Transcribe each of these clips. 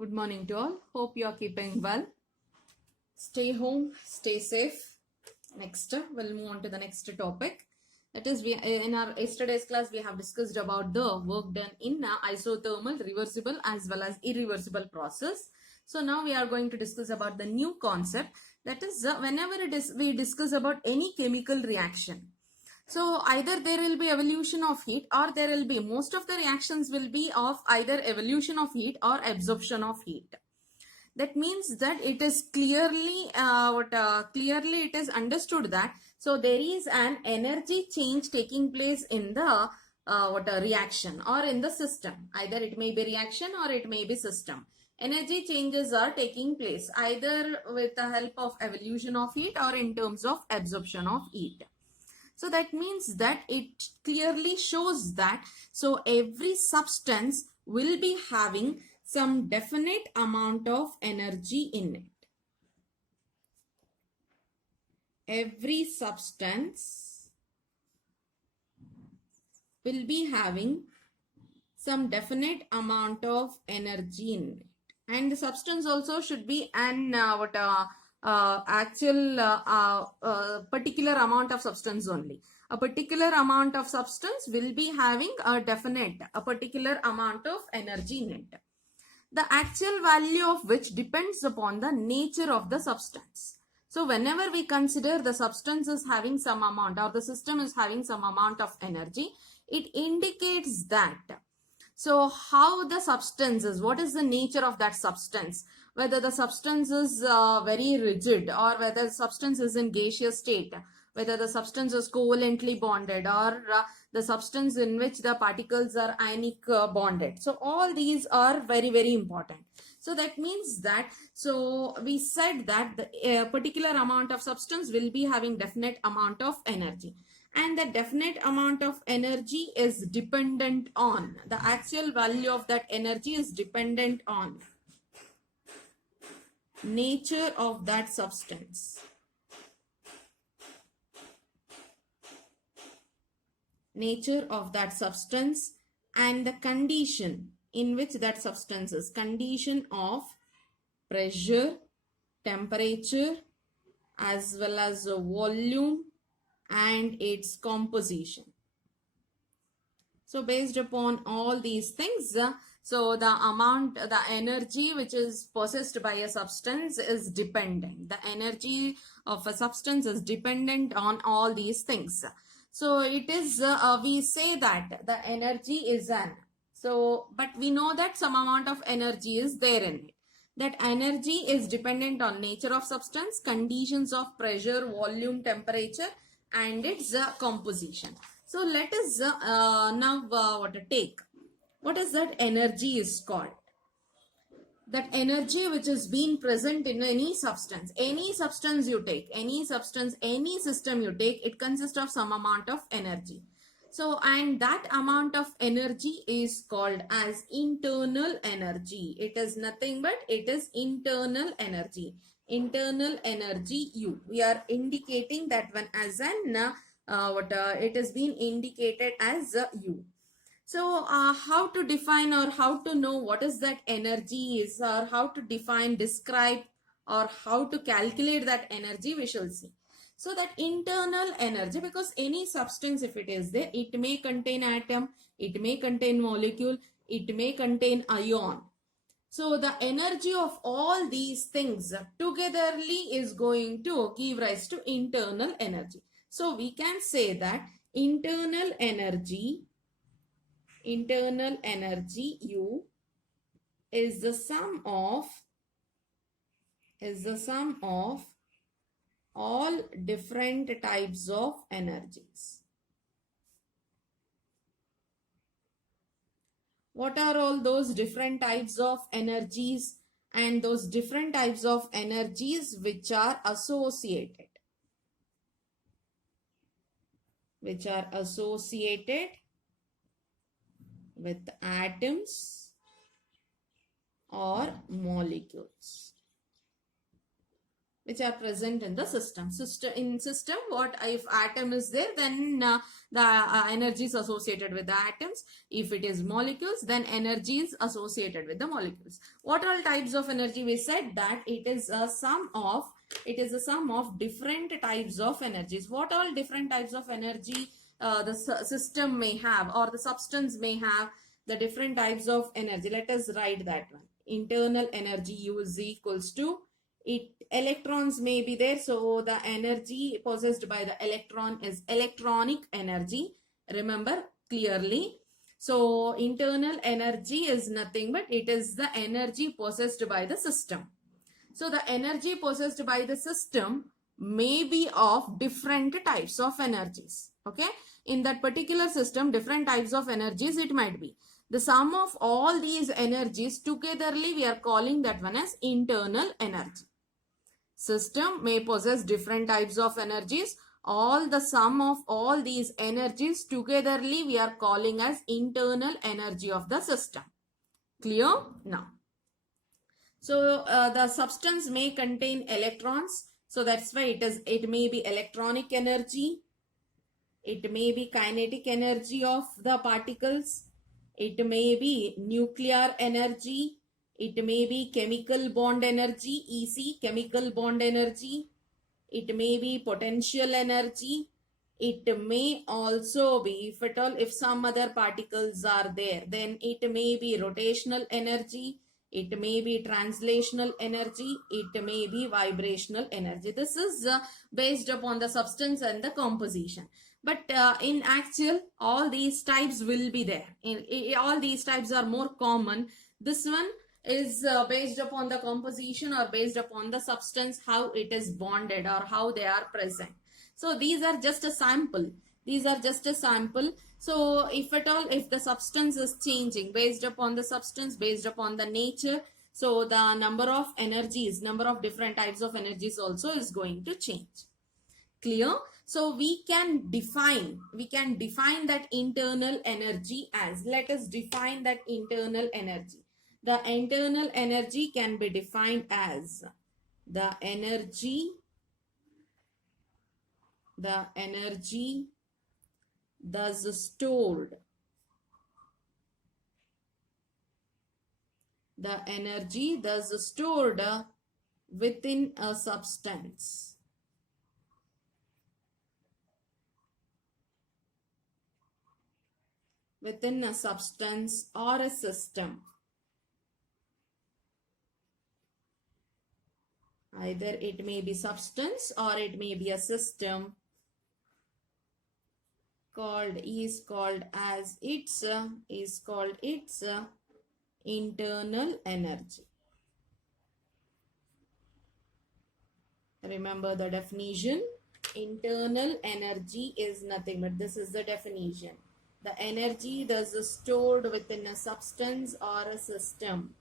Good morning to all. Hope you are keeping well. Stay home, stay safe. Next, we'll move on to the next topic. That is, we in our yesterday's class we have discussed about the work done in isothermal, reversible as well as irreversible process. So now we are going to discuss about the new concept. That is, whenever we discuss about any chemical reaction. So either there will be evolution of heat, or there will be most of the reactions will be of either evolution of heat or absorption of heat. That means that it is clearly it is understood that so there is an energy change taking place in the reaction or in the system. Either it may be reaction or it may be system. Energy changes are taking place either with the help of evolution of heat or in terms of absorption of heat. So that means that it clearly shows that so every substance will be having some definite amount of energy in it. Every substance will be having some definite amount of energy in it. And the substance also should be an particular amount of substance only. A particular amount of substance will be having a particular amount of energy in it. The actual value of which depends upon the nature of the substance. So whenever we consider the substance is having some amount or the system is having some amount of energy, it indicates that. So how the substance is, what is the nature of that substance? Whether the substance is very rigid or whether the substance is in gaseous state, whether the substance is covalently bonded or the substance in which the particles are ionic bonded. So all these are very, very important. So that means that, so we said that the particular amount of substance will be having definite amount of energy. And the definite amount of energy is dependent on, the actual value of that energy is dependent on nature of that substance. Nature of that substance and the condition in which that substance is. Condition of pressure, temperature, as well as volume and its composition. So based upon all these things, so the energy which is possessed by a substance is dependent. The energy of a substance is dependent on all these things. So it is, we say that the energy is an. So, but we know that some amount of energy is there in it. That energy is dependent on nature of substance, conditions of pressure, volume, temperature, and its composition. So let us now take. What is that energy is called? That energy which is being present in any substance you take, any substance, any system you take, it consists of some amount of energy. So, and that amount of energy is called as internal energy. It is nothing but it is internal energy. Internal energy U. We are indicating that one as an it has been indicated as U. So how to define or how to know what is that energy is, or how to define, describe, or how to calculate that energy, we shall see. So that internal energy, because any substance if it is there, it may contain atom, it may contain molecule, it may contain ion. So the energy of all these things togetherly is going to give rise to internal energy. So we can say that internal energy U is the sum of all different types of energies. What are all those different types of energies? And those different types of energies which are associated with atoms or molecules. which are present in the system. In system, what if atom is there, then the energy is associated with the atoms. If it is molecules, then energy is associated with the molecules. What all types of energy? We said that it is a sum of different types of energies. What all different types of energy the system may have, or the substance may have? The different types of energy. Let us write that one. Internal energy U is equals to electrons may be there, so the energy possessed by the electron is electronic energy. Remember clearly. So internal energy is nothing but it is the energy possessed by the system. So the energy possessed by the system may be of different types of energies. Okay, in that particular system, different types of energies it might be. The sum of all these energies togetherly, we are calling that one as internal energy. System may possess different types of energies. All the sum of all these energies togetherly, we are calling as internal energy of the system. Clear? Now, so the substance may contain electrons. So that's why it may be electronic energy. It may be kinetic energy of the particles. It may be nuclear energy. It may be chemical bond energy, EC, chemical bond energy. It may be potential energy. It may also be, if some other particles are there, then it may be rotational energy. It may be translational energy. It may be vibrational energy. This is based upon the substance and the composition. But in actual, all these types will be there. All these types are more common. This one is based upon the composition or based upon the substance, how it is bonded or how they are present. So these are just a sample. These are just a sample. So if at all, if the substance is changing based upon the substance, based upon the nature, so the number of energies, number of different types of energies also is going to change. Clear? So we can define that internal energy as, let us define that internal energy. The internal energy can be defined as the energy thus stored. The energy thus stored within a substance. Within a substance or a system. Either it may be substance or it may be a system, is called its internal energy. Remember the definition. Internal energy is nothing but, this is the definition, the energy that is stored within a substance or a system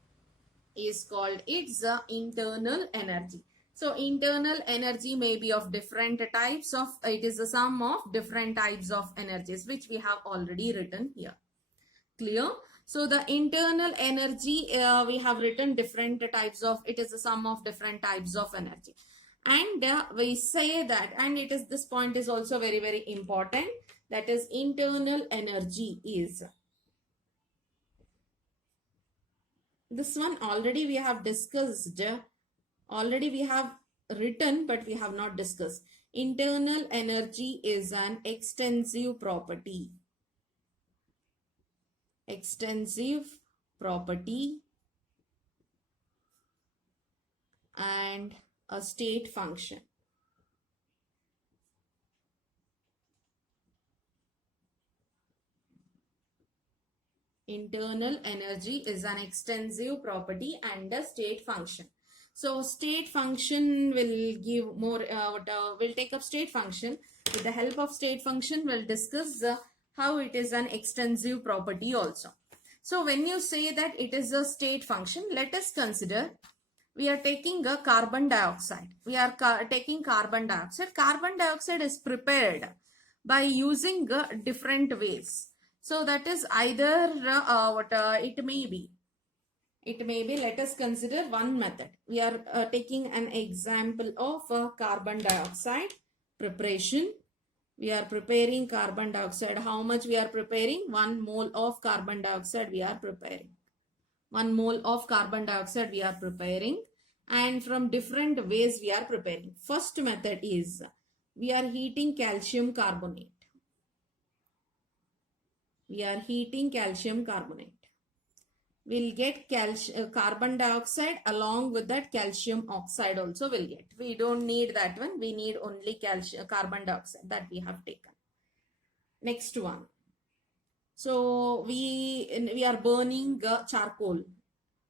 is called its internal energy. So internal energy may be of different types of, it is a sum of different types of energies, which we have already written here. Clear? So the internal energy, we have written different types of, it is a sum of different types of energy. And we say that, and it is, this point is also very, very important, that is internal energy is, this one already we have discussed, already we have written, but we have not discussed. Internal energy is an extensive property. Extensive property and a state function. Internal energy is an extensive property and a state function. So state function will give more, we'll take up state function. With the help of state function, we'll discuss how it is an extensive property also. So when you say that it is a state function, let us consider we are taking a carbon dioxide. We are taking carbon dioxide. Carbon dioxide is prepared by using different ways. So that is either it may be It may be, let us consider one method. We are taking an example of carbon dioxide preparation. We are preparing carbon dioxide. How much we are preparing? 1 mole of carbon dioxide we are preparing. 1 mole of carbon dioxide we are preparing, and from different ways we are preparing. First method is we are heating calcium carbonate. We are heating calcium carbonate. We'll get carbon dioxide along with that calcium oxide also will get. We don't need that one. We need only carbon dioxide that we have taken. Next one. So we are burning charcoal.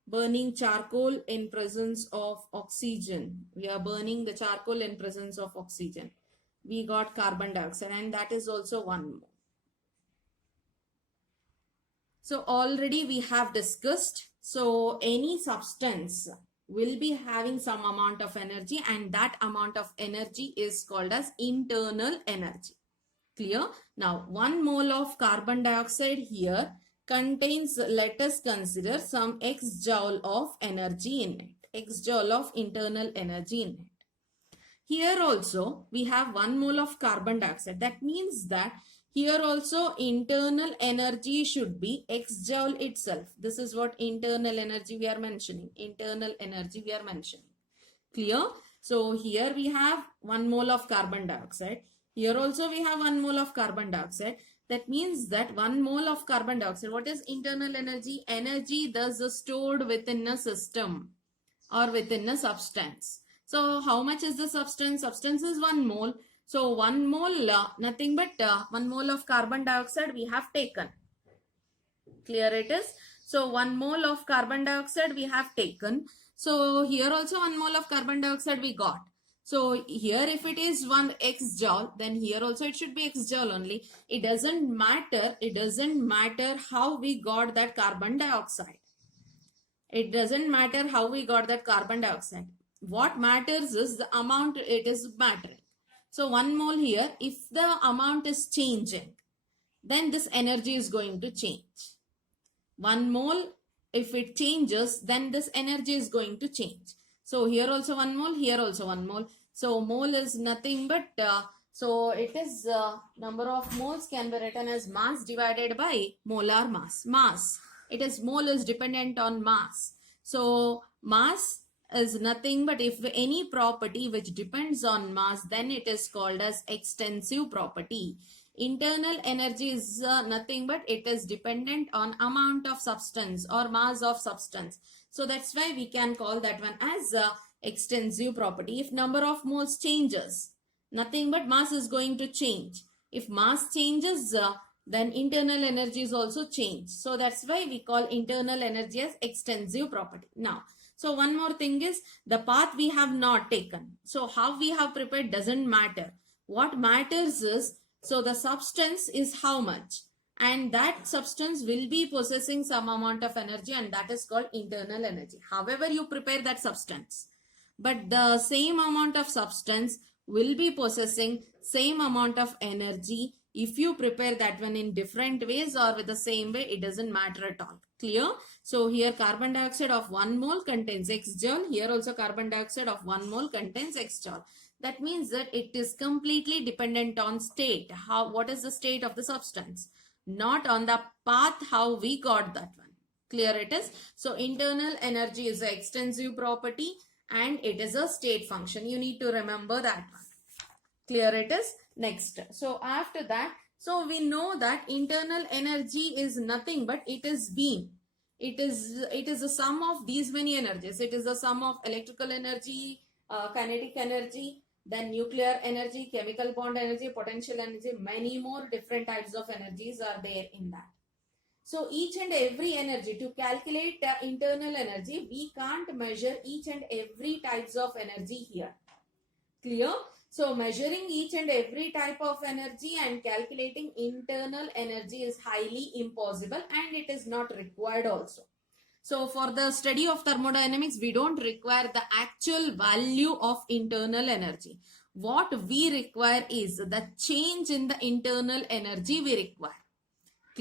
Burning charcoal in presence of oxygen. We are burning the charcoal in presence of oxygen. We got carbon dioxide, and that is also 1 mole. So already we have discussed. So any substance will be having some amount of energy, and that amount of energy is called as internal energy. Clear? Now 1 mole of carbon dioxide here contains, let us consider, some x joule of energy in it. X joule of internal energy in it. Here also we have 1 mole of carbon dioxide. That means that here also internal energy should be x joule itself. This is what internal energy we are mentioning. Internal energy we are mentioning. Clear? So here we have 1 mole of carbon dioxide. Here also we have 1 mole of carbon dioxide. That means that 1 mole of carbon dioxide, what is internal energy? Energy thus is stored within a system or within a substance. So how much is the substance? Substance is 1 mole. So 1 mole, nothing but 1 mole of carbon dioxide we have taken. Clear it is? So 1 mole of carbon dioxide we have taken. So here also 1 mole of carbon dioxide we got. So here if it is 1 x joule, then here also it should be x joule only. It doesn't matter. It doesn't matter how we got that carbon dioxide. It doesn't matter how we got that carbon dioxide. What matters is the amount it is mattering. So 1 mole here, if the amount is changing, then this energy is going to change. 1 mole, if it changes, then this energy is going to change. So here also 1 mole, here also 1 mole. So mole is nothing but, so it is number of moles can be written as mass divided by molar mass. Mass. It is mole is dependent on mass. So mass is nothing but if any property which depends on mass, then it is called as extensive property. Internal energy is nothing but it is dependent on amount of substance or mass of substance. So that's why we can call that one as extensive property. If number of moles changes, nothing but mass is going to change. If mass changes, then internal energy is also changed. So that's why we call internal energy as extensive property. Now, so one more thing is the path we have not taken. So how we have prepared doesn't matter. What matters is, so the substance is how much, and that substance will be possessing some amount of energy, and that is called internal energy. However you prepare that substance, but the same amount of substance will be possessing same amount of energy if you prepare that one in different ways or with the same way. It doesn't matter at all. Clear? So here carbon dioxide of 1 mole contains x joule. Here also carbon dioxide of 1 mole contains x joule. That means that it is completely dependent on state. What is the state of the substance? Not on the path how we got that one. Clear it is? So internal energy is an extensive property and it is a state function. You need to remember that one. Clear it is? Next. So after that, so we know that internal energy is nothing but it is being. It is a sum of these many energies. It is the sum of electrical energy, kinetic energy, then nuclear energy, chemical bond energy, potential energy, many more different types of energies are there in that. So each and every energy, to calculate internal energy, we can't measure each and every types of energy here. Clear? So measuring each and every type of energy and calculating internal energy is highly impossible and it is not required also. So for the study of thermodynamics, we don't require the actual value of internal energy. What we require is the change in the internal energy we require.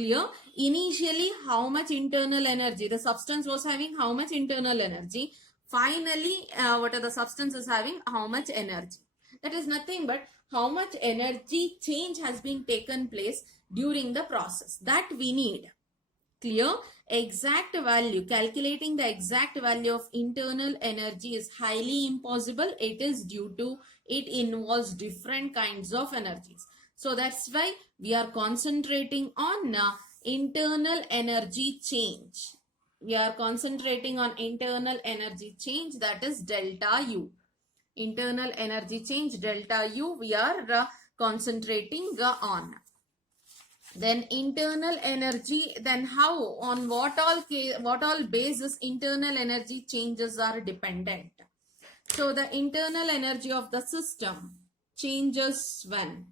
Clear? Initially, how much internal energy? The substance was having how much internal energy? Finally, what are the substances having? How much energy? That is nothing but how much energy change has been taken place during the process. That we need. Clear? Exact value, calculating the exact value of internal energy is highly impossible. It is due to it involves different kinds of energies. So that's why we are concentrating on internal energy change. We are concentrating on internal energy change, that is delta U. Internal energy change delta U we are concentrating on. Then internal energy, then how, on what all basis internal energy changes are dependent. So the internal energy of the system changes when?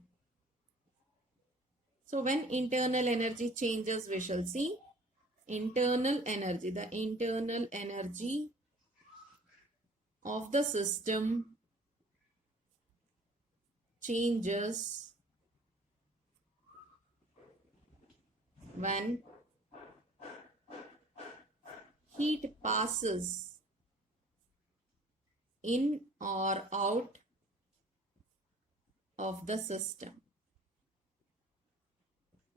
So when internal energy changes, we shall see internal energy. The internal energy of the system changes when heat passes in or out of the system.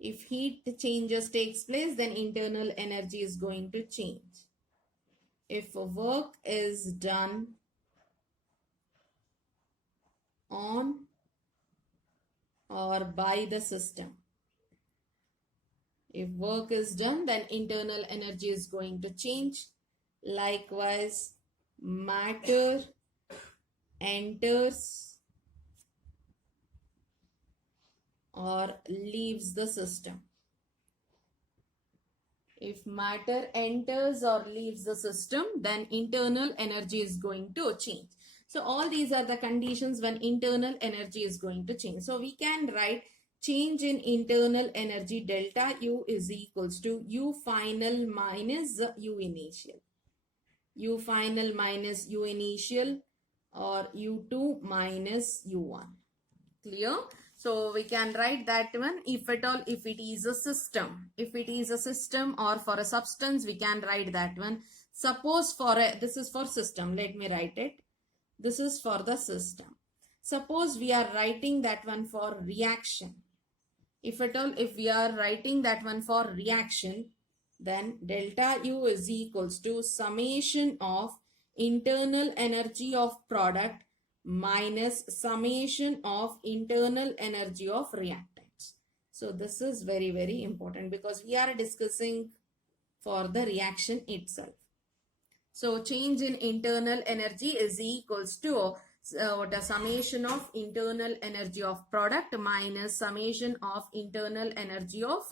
If heat changes takes place, then internal energy is going to change. If work is done on or by the system, if work is done, then internal energy is going to change. Likewise, matter enters or leaves the system. If matter enters or leaves the system, then internal energy is going to change. So all these are the conditions when internal energy is going to change. So we can write change in internal energy delta U is equals to U final minus U initial. U final minus U initial or U2 minus U1. Clear? So we can write that one if at all, if it is a system. If it is a system or for a substance, we can write that one. Suppose for a, this is for system. Let me write it. This is for the system. Suppose we are writing that one for reaction. If at all, if we are writing that one for reaction, then delta U is equals to summation of internal energy of product minus summation of internal energy of reactants. So this is very, very important because we are discussing for the reaction itself. So change in internal energy is equals to what a summation of internal energy of product minus summation of internal energy of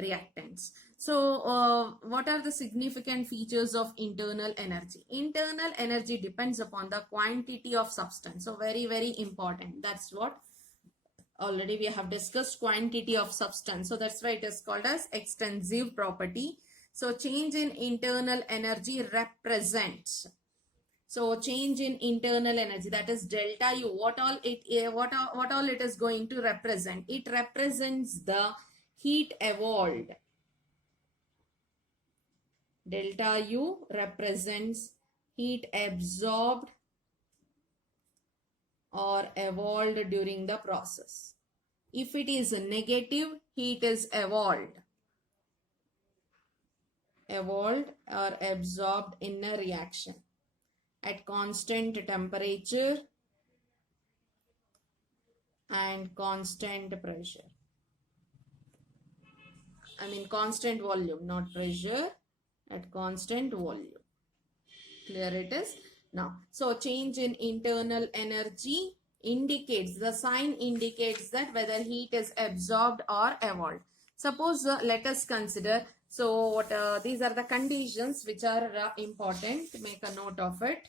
reactants. So what are the significant features of internal energy? Internal energy depends upon the quantity of substance. So very, very important. That's what already we have discussed, quantity of substance. So that's why it is called as extensive property. So change in internal energy represents. So change in internal energy, that is delta U. What all it is going to represent? It represents the heat evolved. Delta U represents heat absorbed or evolved during the process. If it is negative, heat is evolved or absorbed in a reaction at constant temperature and constant pressure. I mean constant volume, not pressure, at constant volume. Clear it is? Now, so change in internal energy indicates, the sign indicates that whether heat is absorbed or evolved. Suppose let us consider, so what these are the conditions which are important. Make a note of it.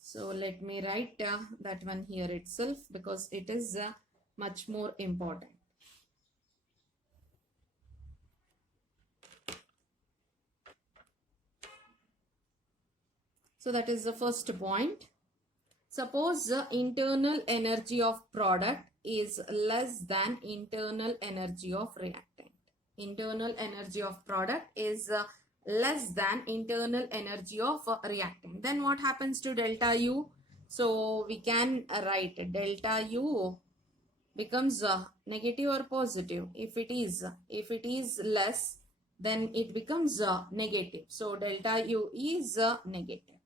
So let me write that one here itself because it is much more important. So that is the first point. Suppose the internal energy of product is less than internal energy of reactant. Internal energy of product is less than internal energy of reactant. Then what happens to delta U? So we can write delta U becomes negative or positive. If it is less, then it becomes negative. So delta U is negative.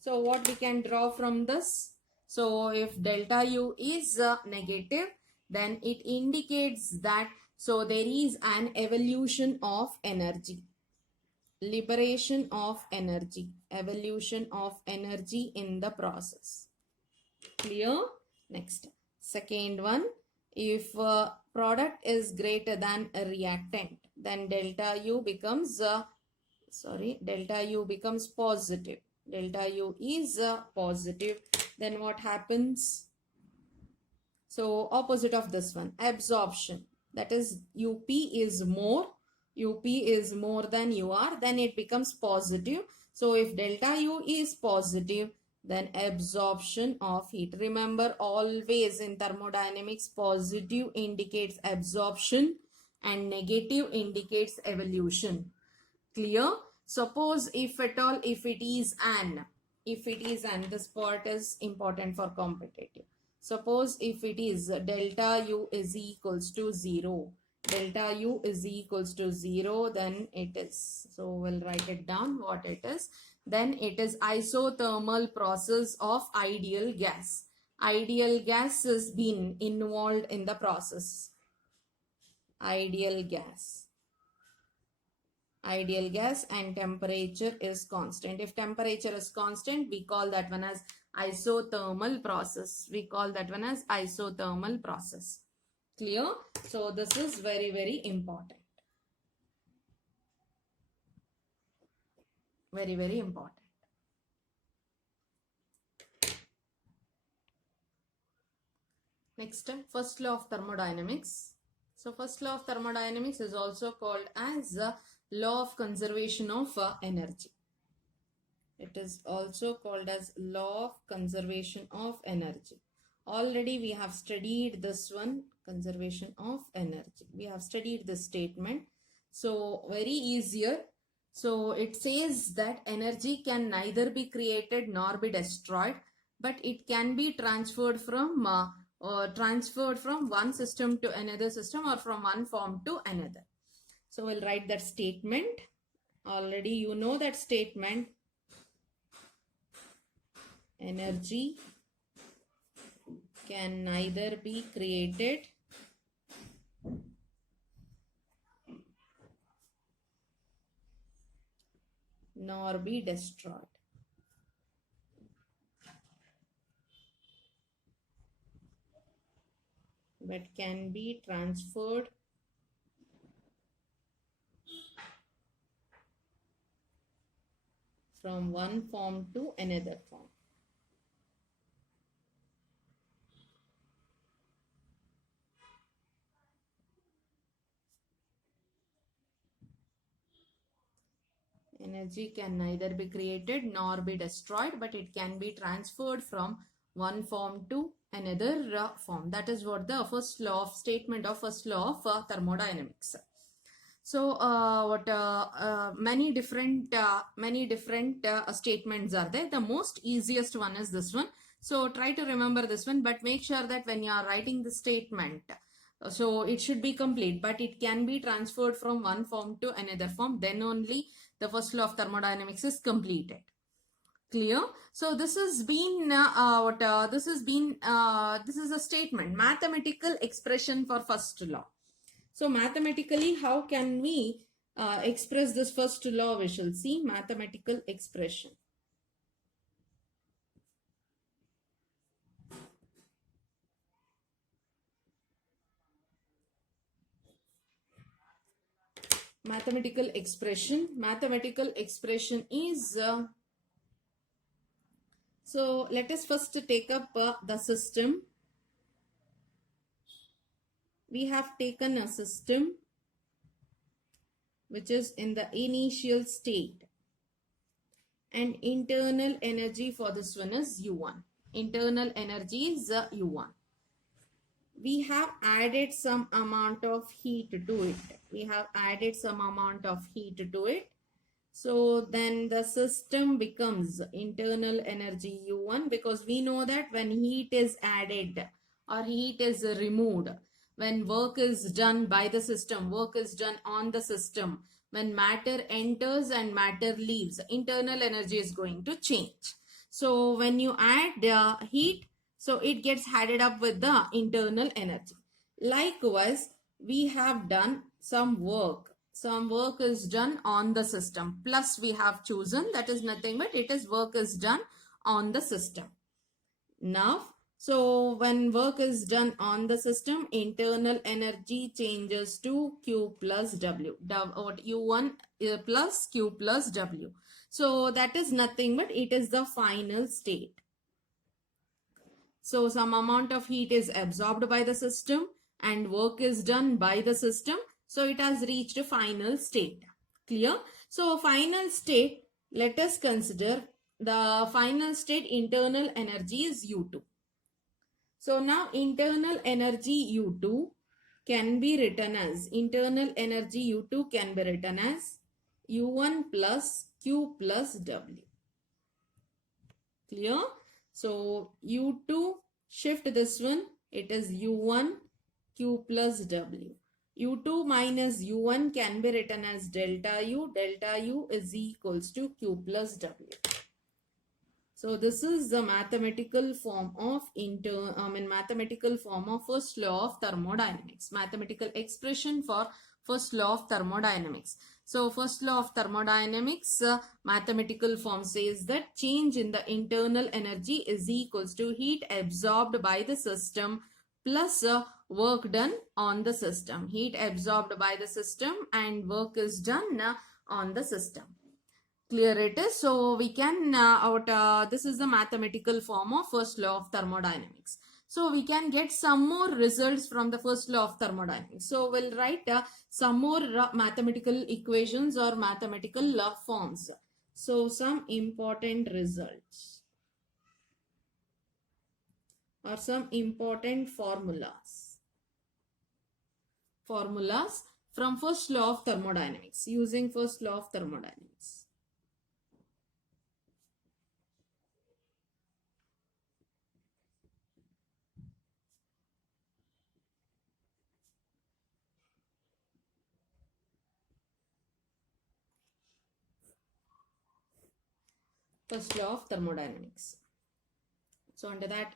So what we can draw from this? So if delta U is negative, then it indicates that so there is an evolution of energy, liberation of energy, evolution of energy in the process. Clear? Next, second one, if product is greater than a reactant, then delta U becomes positive. Delta U is positive. Then what happens? So opposite of this one, absorption. That is UP is more than UR, then it becomes positive. So if delta U is positive, then absorption of heat. Remember, always in thermodynamics, positive indicates absorption and negative indicates evolution. Clear? Suppose if at all, if it is an, this part is important for competitive. Suppose if it is delta U is equals to 0, delta U is equals to 0, then it is, so we'll write it down what it is. Then it is isothermal process of ideal gas. Ideal gas has been involved in the process. Ideal gas and temperature is constant. If temperature is constant, we call that one as isothermal process. Clear? So this is very, very important. Very, very important. Next, first law of thermodynamics. So first law of thermodynamics is also called as law of conservation of energy. It is also called as law of conservation of energy. Already we have studied this one, conservation of energy. We have studied this statement. So very easier. So it says that energy can neither be created nor be destroyed, but it can be transferred from one system to another system or from one form to another. So we'll write that statement. Already you know that statement. Energy can neither be created nor be destroyed. But can be transferred from one form to another form. Energy can neither be created nor be destroyed, but it can be transferred from one form to another form. That is what the first law of thermodynamics. So many different statements are there. The most easiest one is this one. So try to remember this one, but make sure that when you are writing the statement, so it should be complete, but it can be transferred from one form to another form. Then only the first law of thermodynamics is completed. Clear? So this has been this is a statement, mathematical expression for first law. So mathematically, how can we express this first law? We shall see mathematical expression. Mathematical expression is so let us first take up the system. We have taken a system which is in the initial state, and internal energy for this one is U1. Internal energy is U1. we have added some amount of heat to it. We have added some amount of heat to it. So then the system becomes internal energy U1, because we know that when heat is added or heat is removed, when work is done by the system, work is done on the system, when matter enters and matter leaves, internal energy is going to change. So when you add heat, so it gets added up with the internal energy. Likewise, we have done some work. Some work is done on the system. Plus we have chosen, that is nothing but it is work is done on the system. Now, so when work is done on the system, internal energy changes to Q plus W. U1 plus Q plus W. So that is nothing but it is the final state. So some amount of heat is absorbed by the system and work is done by the system. So it has reached a final state. Clear? So final state, let us consider the final state internal energy is U2. So now internal energy U2 can be written as, internal energy U2 can be written as U1 plus Q plus W. Clear? So U2, shift this one, it is U1 Q plus W. U2 minus U1 can be written as delta U. Delta U is equals to Q plus W. So this is the mathematical form of mathematical form of first law of thermodynamics. Mathematical expression for first law of thermodynamics. So first law of thermodynamics mathematical form says that change in the internal energy is equals to heat absorbed by the system plus work done on the system. Heat absorbed by the system and work is done on the system. Clear it is? So we can this is the mathematical form of first law of thermodynamics. So we can get some more results from the first law of thermodynamics. So we'll write some more mathematical equations or mathematical law forms. So some important results or some important formulas. Formulas from first law of thermodynamics, using first law of thermodynamics. First law of thermodynamics. So under that,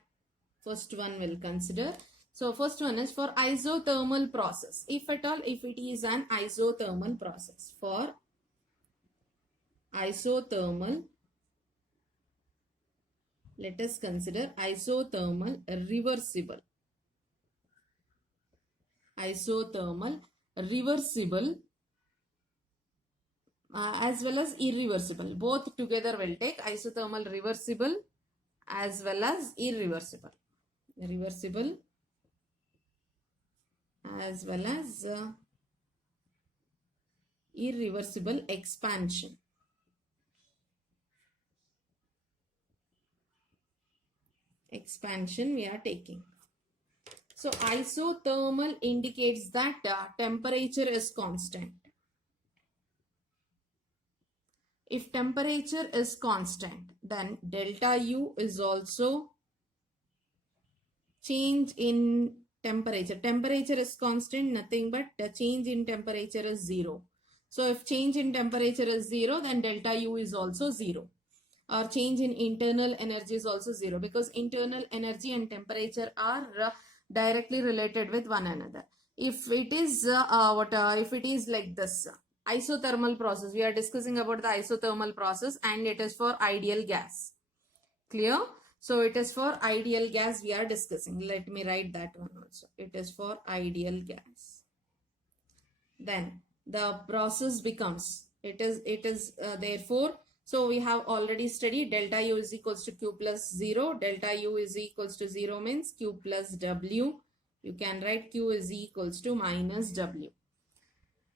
first one we'll consider. So first one is for isothermal process. If at all, if it is an isothermal process, for isothermal, let us consider isothermal reversible. Isothermal reversible as well as irreversible. Both together will take isothermal reversible as well as irreversible. Reversible as well as irreversible expansion. Expansion we are taking. So isothermal indicates that temperature is constant. If temperature is constant, then delta U is also change in temperature. Temperature is constant, nothing but the change in temperature is 0. So if change in temperature is 0, then delta U is also 0. Or change in internal energy is also 0, because internal energy and temperature are directly related with one another. If it is if it is like this isothermal process, we are discussing about the isothermal process and it is for ideal gas. Clear? So it is for ideal gas we are discussing. Let me write that one also. It is for ideal gas. Then the process becomes, it is therefore, so we have already studied delta U is equals to Q plus 0. Delta U is equals to 0 means Q plus W. You can write Q is equals to minus W.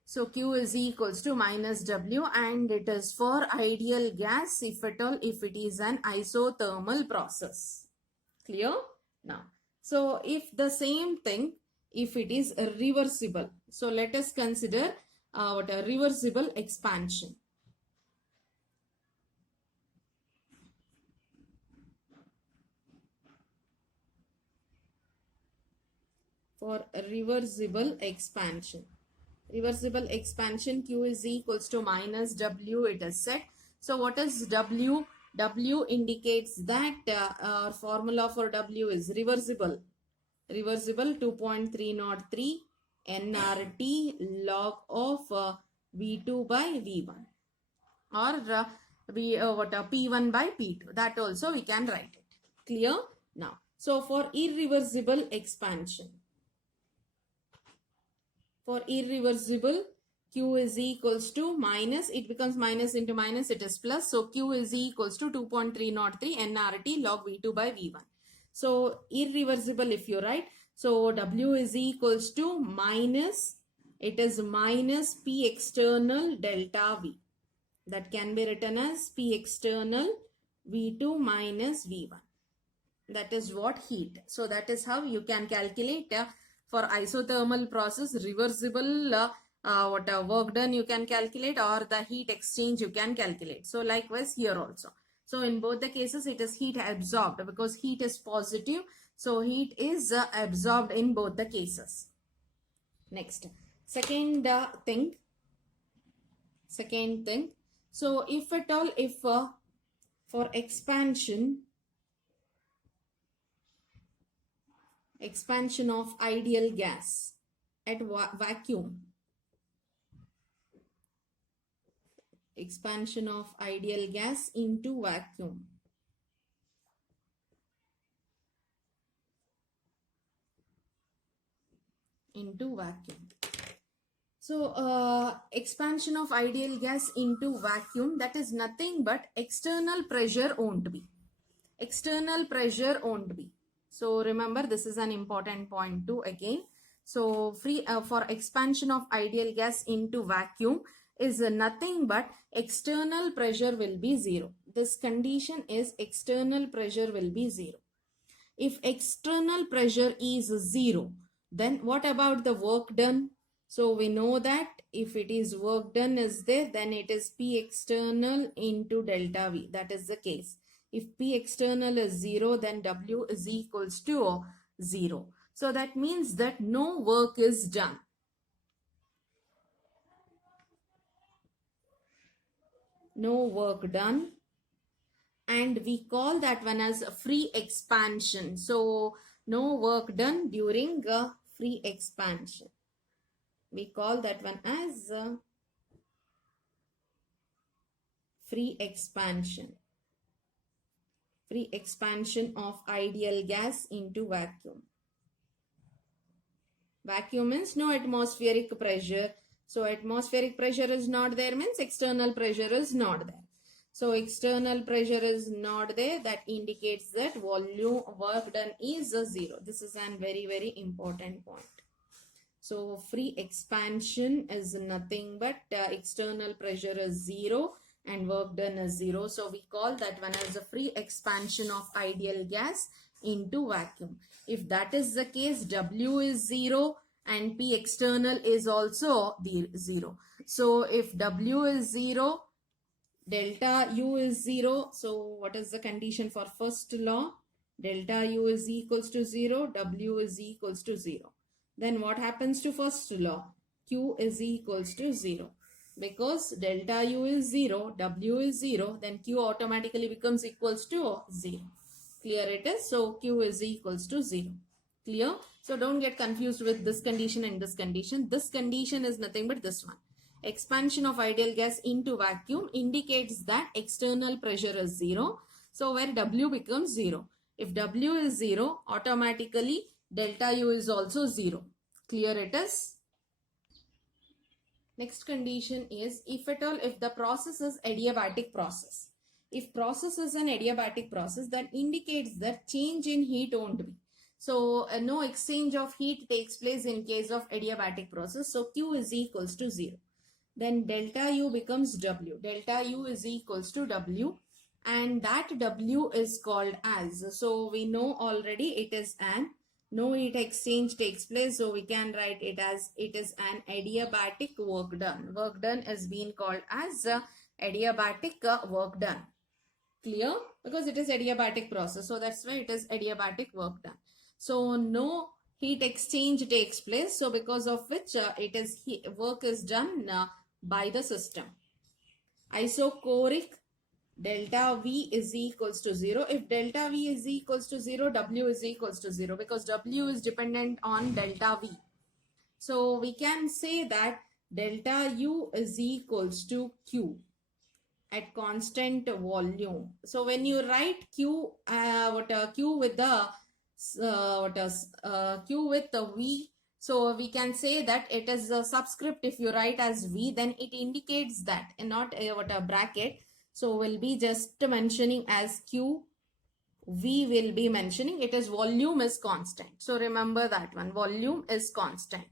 So Q is equals to minus W, and it is for ideal gas if at all, if it is an isothermal process. Clear? Now, So if the same thing, if it is reversible, so let us consider what a reversible expansion. For a reversible expansion. Reversible expansion, Q is equals to minus W, it is set. So what is W? W indicates that our formula for W is reversible. Reversible 2.303 nRT log of V2 by V1, or P1 by P2. That also we can write it. Clear? Now, so for irreversible expansion, for irreversible, Q is equals to minus, it becomes minus into minus, it is plus. So Q is equals to 2.303 nRT log V2 by V1. So irreversible if you write, so W is equals to minus, it is minus P external delta V. That can be written as P external V2 minus V1. That is what heat. So that is how you can calculate for isothermal process, reversible work done you can calculate, or the heat exchange you can calculate. So likewise here also. So in both the cases it is heat absorbed because heat is positive. So heat is absorbed in both the cases. Next, second thing. So if at all, if for expansion of ideal gas at vacuum, expansion of ideal gas into vacuum, So expansion of ideal gas into vacuum, that is nothing but external pressure won't be. External pressure won't be. So remember, this is an important point too again. So for expansion of ideal gas into vacuum is nothing but external pressure will be zero. This condition is external pressure will be zero. If external pressure is zero, then what about the work done? So we know that if it is work done is there, then it is P external into delta V. That is the case. If P external is 0, then W is equals to 0. So that means that no work is done. No work done. And we call that one as a free expansion. So no work done during free expansion. We call that one as free expansion. Free expansion of ideal gas into vacuum. Vacuum means no atmospheric pressure. So atmospheric pressure is not there means external pressure is not there. So external pressure is not there. That indicates that volume work done is 0. This is a very, very important point. So free expansion is nothing but external pressure is 0 and work done is 0. So we call that one as a free expansion of ideal gas into vacuum. If that is the case, W is 0 and P external is also 0. So if W is 0, delta U is 0. So what is the condition for first law? Delta U is equals to 0, W is equals to 0. Then what happens to first law? Q is equals to 0. Because delta U is 0, W is 0, then Q automatically becomes equals to 0. Clear it is? So Q is equals to 0. Clear? So don't get confused with this condition and this condition. This condition is nothing but this one. Expansion of ideal gas into vacuum indicates that external pressure is 0. So where W becomes 0. If W is 0, automatically delta U is also 0. Clear it is? Next condition is if at all, if the process is adiabatic process. If process is an adiabatic process, that indicates that change in heat won't be. So no exchange of heat takes place in case of adiabatic process. So Q is equals to 0. Then delta U becomes W. Delta U is equals to W. And that W is called as, so we know already it is an no heat exchange takes place, so we can write it as it is an adiabatic work done. Work done is being called as adiabatic work done. Clear? Because it is adiabatic process, so that's why it is adiabatic work done. So no heat exchange takes place, so because of which work is done by the system. Isochoric, delta V is equals to 0. If delta V is equals to 0, W is equals to 0, because W is dependent on delta V. So we can say that delta U is equals to Q at constant volume. So when you write Q, Q with the Q with the V, so we can say that it is a subscript. If you write as V, then it indicates that, and not a bracket. So we'll be just mentioning as Q. V will be mentioning it is volume is constant. So remember that one, volume is constant.